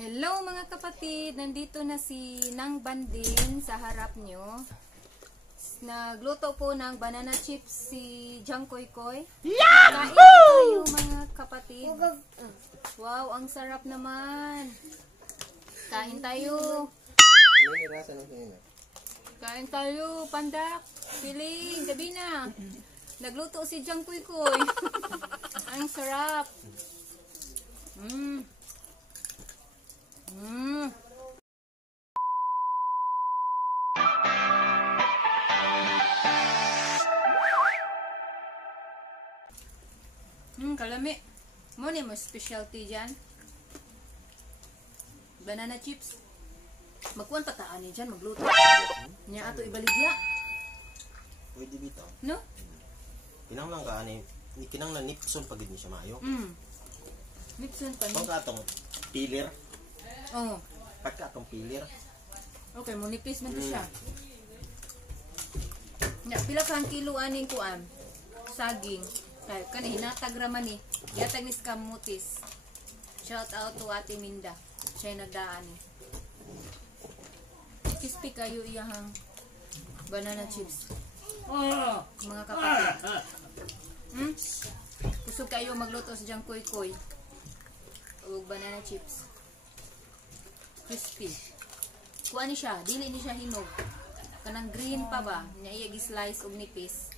Hello mga kapatid, nandito na si Nang Banding sa harap nyo. Nagluto po ng banana chips si Jang Koy Koy. Kain tayo mga kapatid. Wow, ang sarap naman. Kain tayo. Kain tayo, pandak. Piling, gabi na. Nagluto si Jang Koy Koy. Ang sarap. Kalami. Mo ni mo specialty dyan. Banana chips. Magkuhan pataan ni dyan, magluto. Nya ato ibaligya. Pwede bitaw. No? Kinanglang ka ani, kinanglang nipson pagid ni siya maayo. Nipson pa ni. Pagka atong pilir, Oh. pagka atong pilir. Okay, munipis man to siya. Nya pila kang kilo aning kuan? Saging. Kaya kani hinatag raman ni. Yatag ni Skamutis. Shout out to Ate Minda. Siya nagdaan ni. Crispy kayo iyahang banana chips. Mga kapatid. Kusog kayo magluto sa Jang Koy Koy. O banana chips. Crispy. Kuha ni siya, dili ni siya hinog. Kanang green pa ba? Nya iya gi-slice og nipis.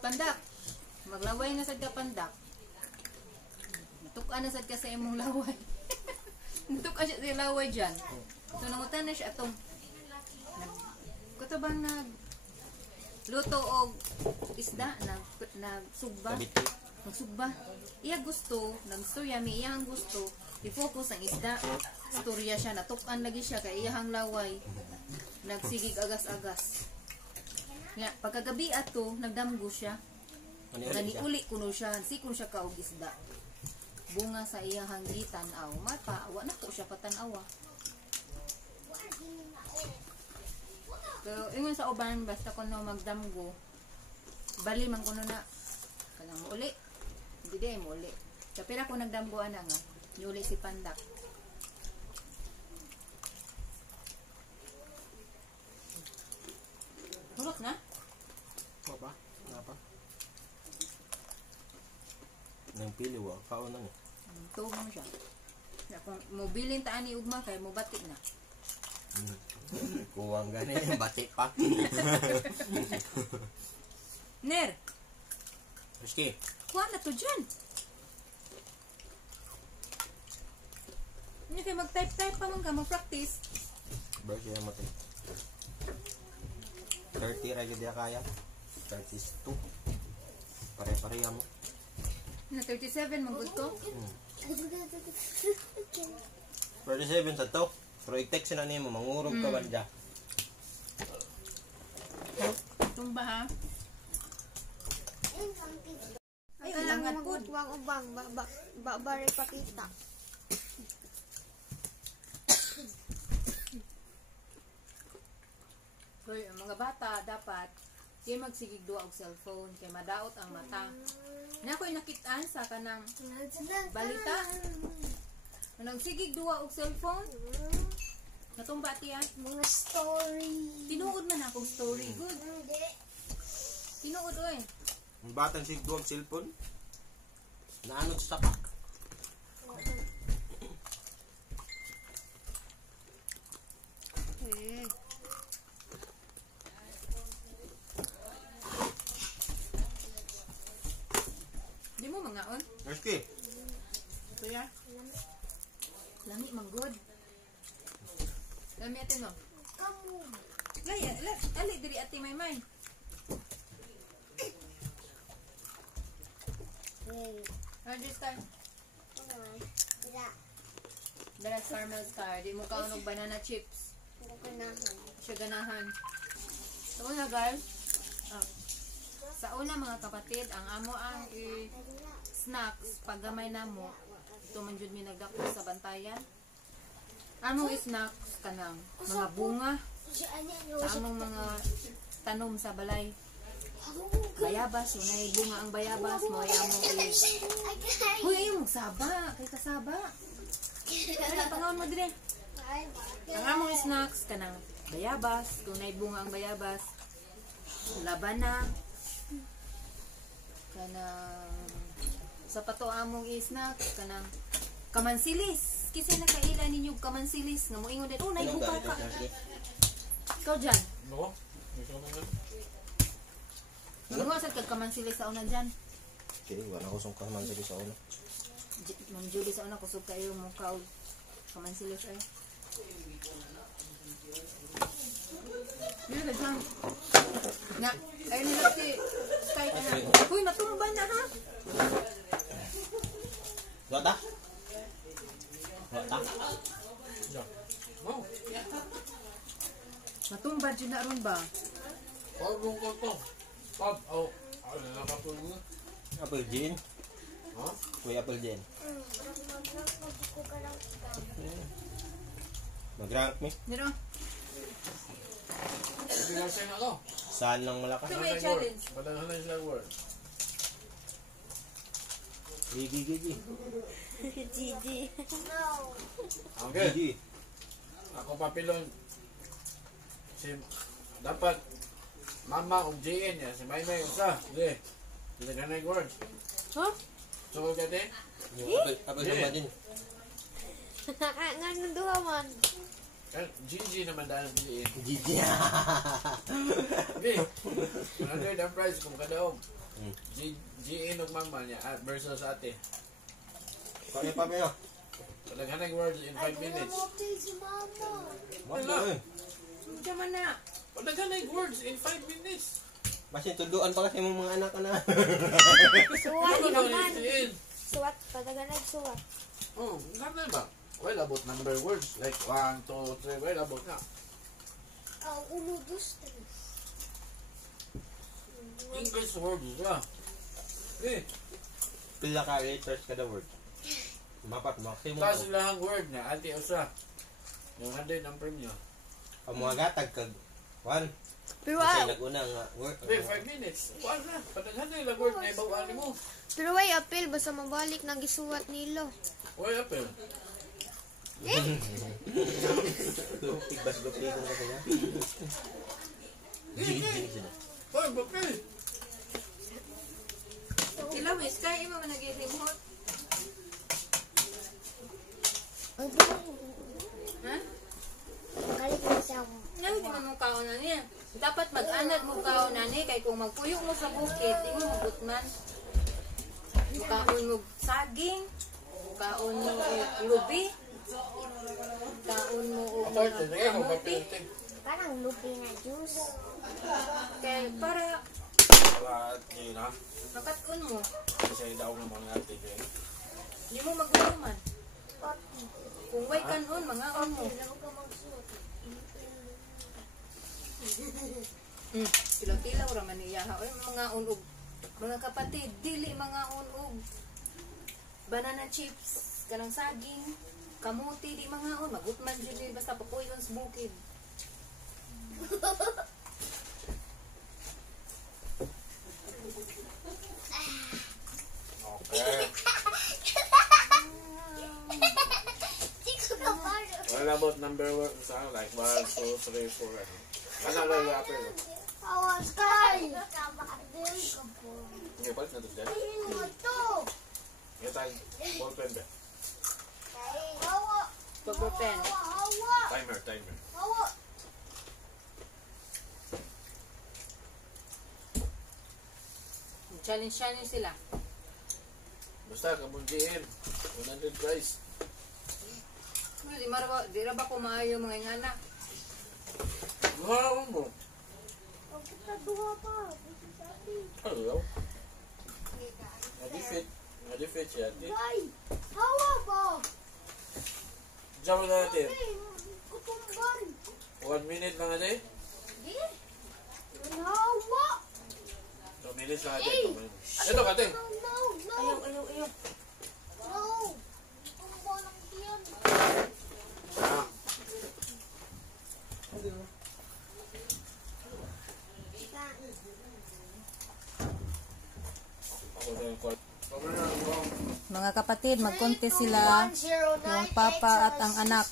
Pandak. Maglaway na sad ka pandak. Natukan na sad ka sa imong laway. Natukan siya sa laway dyan. So nangutan na siya atong kuto bang luto og isda nagsugba. Nagsugba. Iya gusto, nagsuyami iyang gusto. I-focus ang isda. Storya siya, natukan lagi siya kay iyang laway. Nagsigig agas-agas. Nga, pagkagabi ato, nagdamgo siya. Ganiuli kuno siya, sikon siya kaog isda. Bunga sa iyang gitanaw. Mata, wa na ko siya patanawa. Pero ingon sa uban, basta kuno magdamgo, bali man kuno na. Kanang muuli. Hindi di, muuli. Kapira ko nagdamgoan na nga, niuli si Pandak. Hulok na? Apa? Apa? Nang pili wa kaon na ni. Tuwa mo siya. Kung mobilin taan ni ugma kay mo batik na. Kuwang gani batik pa. Ner, Rizky, kuha na to dyan. Hindi kayo mag-type-type pa man ka, mag-practice. brush yan mo 30 ra gyud ya kaya. 32. Pare-pareha mo. Na 37 magod ko. 37 sa to. Pero i-text na nimo mangurog ka ba dya? Tumba ha. Ay, Kalangan alam po. mo magwang ubang, babari pakita. So, ang mga bata dapat di magsigig duwa og cellphone kay madaot ang mata. Na ako'y nakitaan sa kanang balita. Nang sigig duwa og cellphone, natumba tiya. Mga story. Tinuod man akong story. Good. Hindi. Tinuod oy. Ang batang sigduwag cellphone. Naanod sa tapak. Di mo mangaon? Rizky, Kuya. Lami manggod. Lami atin mo. Kamu. Laya, ali diri ati may. Register. Wala. Dala caramel star. Di mo kaon og banana chips. Ganahan. Siya ganahan. So una guys. Sa una mga kapatid, ang amo ang snacks pag gamay namo. Ito man jud mi nagdako sa bantayan. Among snacks kanang mga bunga, sa among mga tanom sa balay. bayabas, unay bunga ang bayabas, mo amo is. Hoy, ayo magsaba, kay kasaba. Ano pangaon mo dire? Ang among snacks kanang bayabas, kung nay bunga ang bayabas. Labana. Kanang sa pato among snacks kanang kamansilis. Kisay nakaila ninyo kamansilis nga moingon din, oh nay Anong buka galit ka. ang Charlie? Ikaw dyan. No? Gusto mo na? Magbuha sa kagkamansilis sa una dyan. Kini wala ko sung kaman sa una. Ma'am Julie sa una, kusog kayo mo ka kamansilis ay. Yun na dyan. Nga, ayun nila si Sky ka na. Uy, matumba na ha? Wata? Wata? Yeah. No. Matumba dyan na ron ba? Pagong ko to. Pag, oh. Ano na kapag mo? Apple Jane? Ha? Uy, Apple Jane. Mag-rank me. Nero, Hindi lang siya na to. Saan lang malakas? Ito may challenge. Padang halay sila word. Gigi. Gigi. No. Okay. Gigi. Ako papilon. Si, dapat, mama o JN niya, si Maymay, usa. Sige. Hindi ka na yung word. Huh? So, kate? Yung Apple Jane din. Nga duha man. Gigi naman dahil ang JN. Gigi. Okay. 100 ang price kung kadaog. Hmm. JN og mama niya versus ate. Kami pa ba? Padaghanay words in 5 minutes. Si mama. Wala eh. Diyan man na. Padaghanay words in 5 minutes. Basin tuduan pa kasi mong mga anak na. Suwat Ano ba naman. JN? Suwat. Padaganag suwat. Oh, ganda ba? Well, about number words. Like 1, 2, 3. Well, about na. Uno, dos, tres. English words lang. Okay. Pila ka letters kada word. Mapat maximum. Taas sila ang word na. Ate usa. Yung 100 ang premium. Ang mga gatag kag 1. Pero Kasi nag-una nga word. Okay, 5 minutes. Wala. Padaghanay lang word na ibawaan mo. pero way apil basta mabalik nang gisuwat nilo. Why apel? Igbas gupi kung kasi niya. Gigi sila. Hoy, bakit? Ilaw, Sky, ima man nag-remote. Ha? Galit na siya. Ngayon, di man mo kaon na niya. Dapat mag-anad mo kaon na niya, kay kung magpuyok mo sa bukid, tingin mo gutman. Kaon mo saging, kaon mo lubi, kaon mo Aparte, sige ako kamuti. papilting. Parang lupi na juice. Kaya para Wala, yun ha. makatkon mo, Kasi daw ng mga ate dyan. di mo maguluman. Kung way kanon, mga mo. Tilaw-tilaw raman niya. Oy, mga unog. Mga kapatid, dili mga unog. Banana chips, kanang saging, kamuti, di mga un. Magutman dyan, basta papuyon sa bukid. Okay. Well, about number one, sa like 1, 2, 3, 4, ano. Ano lang yung apel? Awas kay! Hindi, balik na ito dyan. Yung tayo, ballpen ba? Pagbupen. Timer. Challenge sila. Basta, kamundiin. 100 price. Di ra ba kumaayo mga ingana? Mahal mo. Hello. Nadi-fit siya. Hawa ba? Diyan mo na natin. Kutumban. 1 minute lang natin. Hawa. 2 minutes lang natin. Ito, kating. No. Ayaw. No. Kutumban ang tiyan. Ah. magkapatid, mag-contest sila. Yung papa at ang anak.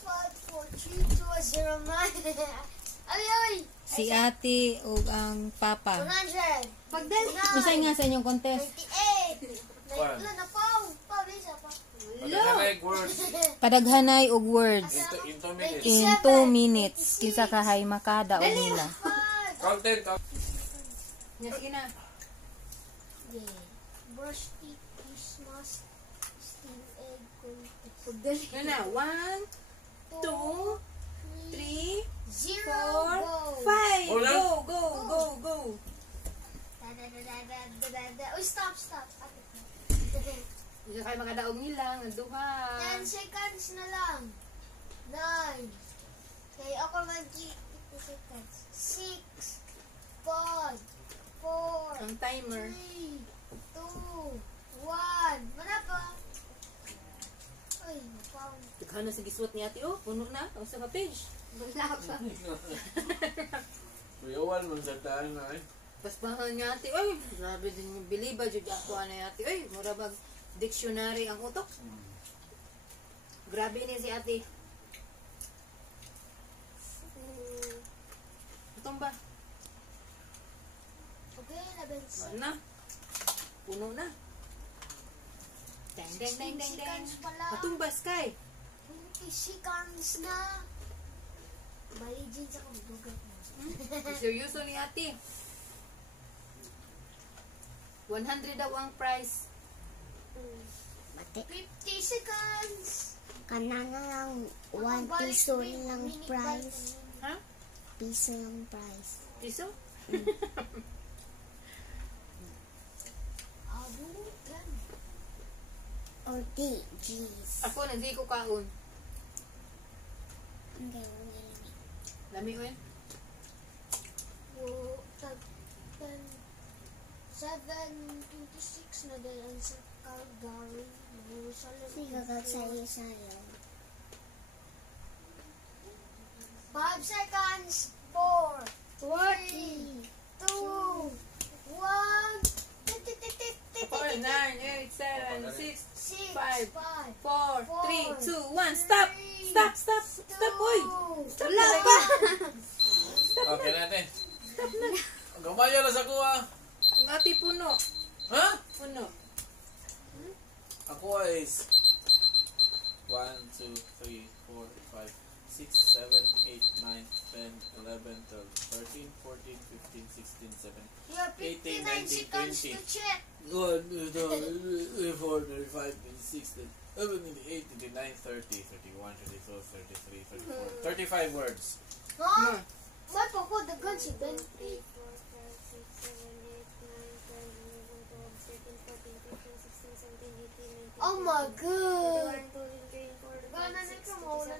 Ay! Si ate o ang papa. 100! Pagdali. Isa nga sa inyong contest. 98! Kwan. Wala na pa! Pabilis pa. Pagkakanay words. Padaghanay og words. In 2 minutes. In 2 minutes. Kinsa kahay makada o nila. Content. Sige na. Brush teeth, Christmas, steam egg, contest. Pagdali. Na, 1, 2, 3, 0, 4, go! 5. Wala. Go. Uy, stop. Hindi kayo makadaog nila. Ang duha. 10 seconds na lang. 9. Okay, ako mag-50 seconds. 6, 5, 4, Ang timer. 3, 2, 1. Mana pa? Ay, napaw. Daghan na sa giswat ni ate. Oh, puno na. Ang sa page. Wala pa. Kuyawan mo sa taan na eh. Paspahan niya ate. Ay, grabe din yung biliba. Diyod ako na ate. Ay, mura bag dictionary ang utok. Grabe ni si ate. Itong ba? Okay, 11 Wala na. Puno na. Dang. seconds pa lang. Itong ba, Sky? 20 seconds na. Mali jeans ako. Dugat na. Seryoso ni ate. 100 daw ang price. 50 seconds. Kanana lang, 1 Balik, piso mini- lang mini price. bike. Ha? Piso lang price. Piso? Abutan. Or di, jeez. Ako, nagdi ko kaon. Okay, okay. Lami ko yan. Tag 7:26 na dahil sa Calgary. Sige, kagsayo-sayo. 5 seconds. 4, 3, 2, 1. Ako, 9, 8, 7, 6, 6, 5, 5, 4, 3, 4, 2, 1. Stop! Stop! Stop! Stop, boy! Stop Wala talaga. pa. Okay natin. Gamaya na sa kuha. Ang ate puno. Ha? Puno. Ako is 1, 2, 3, 4, 5, 6, 7, 8, 9, 10, 11, 12, 13, 14, 15, 16, 17. You have 18, 59 seconds 19, to check. 1, 2, 3, 4, 5, 6, 7, 8, 9, 30, 31, 32, 33, 34, 35 words. Huh? May pagpadagan si Ben. Oh my God! Gana na ka mo na.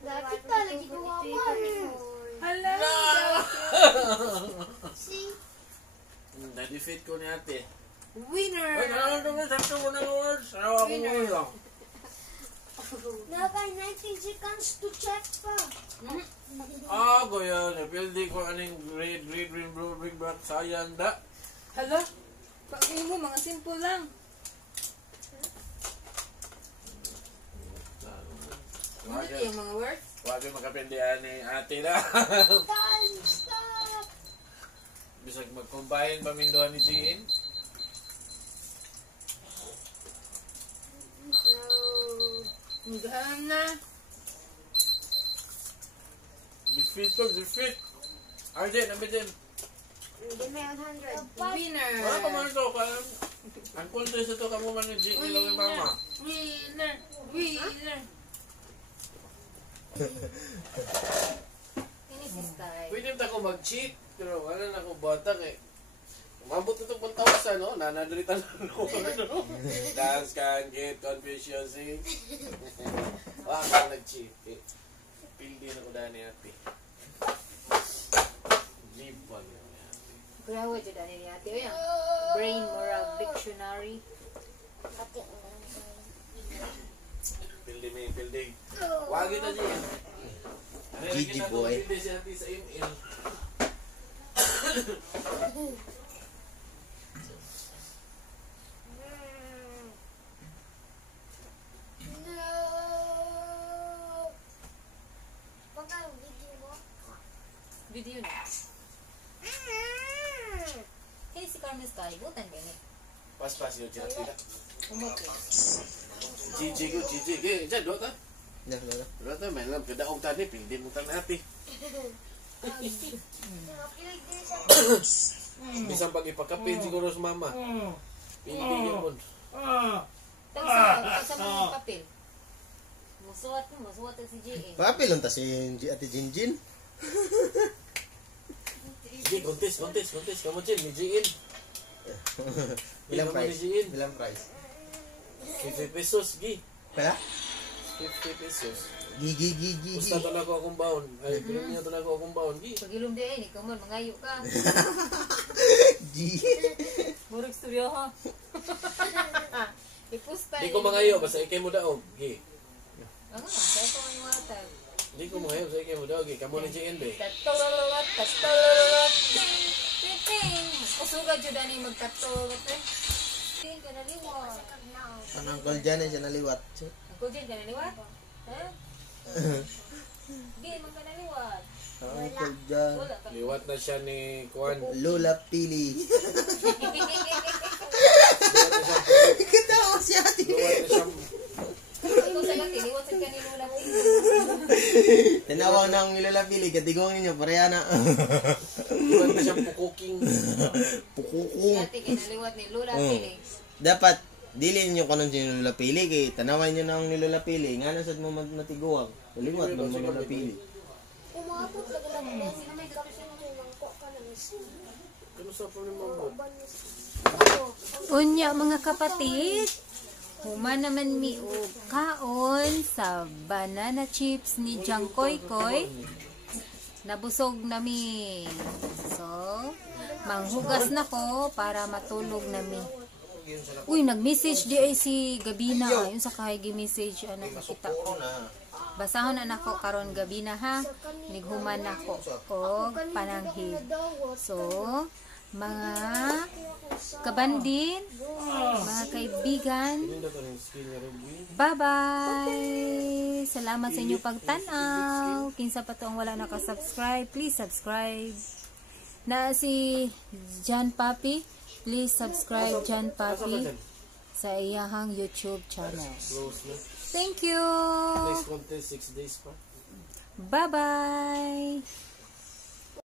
Lapit pa lagi gumawa. Hala! See? Na-defeat ko ni ate. Winner! Ay, ano naman sakto mo ng words? Ano ako Winner. mo lang? Naka 19 seconds to check pa. Ah, goya. Napildi ko aning red, green, blue, big, black, sayang da. Hala? Pag-iwi mo, mga simple lang. Ano Wag yung mga words? wag yung makapindihan ni ate na. Time stop! Bisag mag-combine paminduhan ni Jean. Hanggang na. Defeat ko, defeat. RJ, nabitin. Hindi may 100. Winner! Wala pa man ito. Ang contest ito kamo man ni Jean ilaw ni mama. Winner! Winner! Ini si Sky. Pwede ba ako mag-cheat? Pero wala na ako bata eh. Umabot ito pang tawasan, no? Nanadalitan na ako. Dance can get confusing. Wala ka nag-cheat eh. Pildi na ko dahil ni ate. Leave pa niya ni ate. Grawa dyan dahil ni ate. O yan. Brain Moral Dictionary. Pildi may pildi. Wag kita siya. Gigi boy. Pildi si ate sa email. No. Pagka video mo. Video na. Kaya si Carmen Sky, butan ka ni. Pas-pas yun, cina tidak. Umupo. Gigi ko, Gigi. Gigi, dyan, doon ta. Ya, ya. Doon ta, may alam. Kadaong tani, pindi mo ta natin. Napilig din siya. Isang pag ipakapin siguro sa mama. Pindi yun mo. Tagsa mo yung papel. Musuwat si J.A. Papel lang ta si Ate Jinjin. Sige, kontes. Kamu, Chin, ni Jiin. Ilang Ikaw price? malijiin. Ilang price? 50 pesos, Gi. Pala? 50 pesos. Gigi. Basta to na ko akong baon. Ay, pero niya to na ko akong baon. Gi. Pag ilong di ay, ikaw mo, mangayo ka. G. Murag studio ha. Ipusta. Di ko mangayo, basta ikay mo daog. Gi. Ano nga, kaya ko ang water. Di ko mangayo, basta ikay mo daog. Gi. Kamu ni Jiin, be. Tatololot. Ting. Usuga dyan ani magtatololot eh. Ting, kanaliwat. Ang uncle dyan siya naliwat. Ako dyan, kanaliwat? Ha? Di, magkanaliwat. Ang uncle dyan. Wala ka. Liwat na siya ni Kuan. Lola Pili. Liwat na siya. Katawa si ate. Liwat na siya. Ito sa laki, liwat sa kanilula. Tinawag ng Lola Pili. Katigong ninyo. Pareha na. Liwat na siya pukuking. Pukukong. Dati kinaliwat ni Lula Pili. Dapat, dili ninyo ko nang Lola Pili. Kaya tanawan nyo ng Lola Pili. Nga nasad mo matiguang. Liwat ba mo Lola Pili? Umabot na lang din. May kapsin mo mangko ka ng isip. Ano sa problema mo? Unya mga kapatid, human naman mi og kaon sa banana chips ni Jang Koy Koy. Nabusog nami. So, manghugas na ko para matulog nami. Uy, nag-message di ay si Gabina. Ayun sa kahay gi-message ano kita ko. Basahon na nako karon Gabina ha. Nighuman nako og pananghid. So, mga kabandin, mga kaibigan, Hindi na to ng skin niya rin, Gi. bye-bye! Salamat sa inyong pagtanaw. Kinsa pa to ang wala nakasubscribe, please subscribe. Na si John Papi, please subscribe John Papi sa iyahang YouTube channel. Close na. Thank you! Next contest, 6 days pa. Bye-bye!